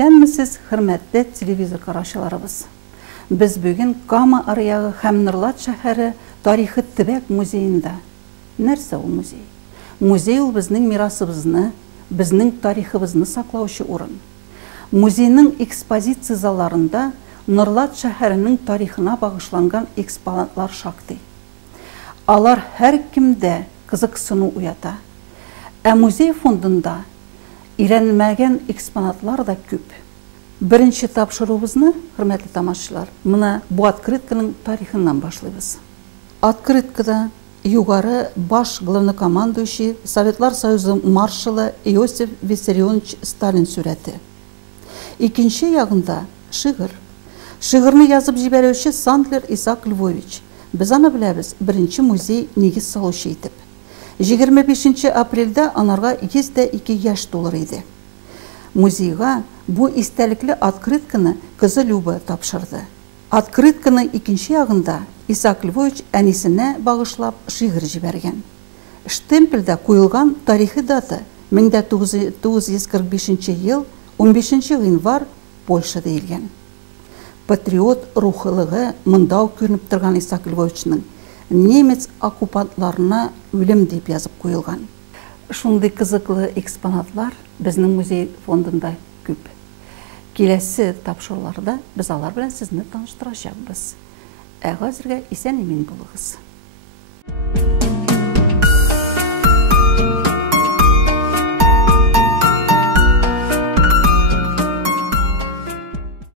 Исәнмесез, хөрмәтле телевизор караучыларыбыз. Без бүген Кама аръягы һәм Норлат шәһәре тарихи төбәк музейында. Нәрсә ул музей? Музей ул безнең мирасыбызны, безнең тарихыбызны саклаучы урын. Музейның экспозиция залларында Норлат шәһәренең тарихына багышланган экспонатлар шактый. Алар һәр кемдә кызыксыну уята. Ә музей фондында өйрәнелмәгән экспонатлар да күп. Беренче тапшыруыбызны, хөрмәтле тамашачылар, менә бу открытканың тарихыннан башлыйбыз. Открыткада югары баш главнокомандующий Советлар Союзы маршалы Иосиф Виссарионович Сталин сүрәте. Икенче ягында шигырь. Шигырьне язып җибәрүче Сандлер Исаак Львович. Без аны беләбез, беренче музей нигез салучы итеп. 25 апрельдә анарга 102 яшь тулыр иде. Музейга бу истәлекле открытканы кызы Люба тапшырды. Открытканың икенче ягында Исаак Львович әнисенә багышлап шигырь җибәргән. Штемпельдә куелган тарихи дата 1945 ел 15 гыйнвар Польша диелгән. Патриот рухлыгы монда күренеп торган Исаак Львовичның немец оккупантларына үлем дип язып куелган. Шундый кызыклы экспонатлар безнең музей фондында күп. Киләсе тапшыруларда без алар белән сезне таныштырачакбыз. Ә хәзергә исән-имин булыгыз.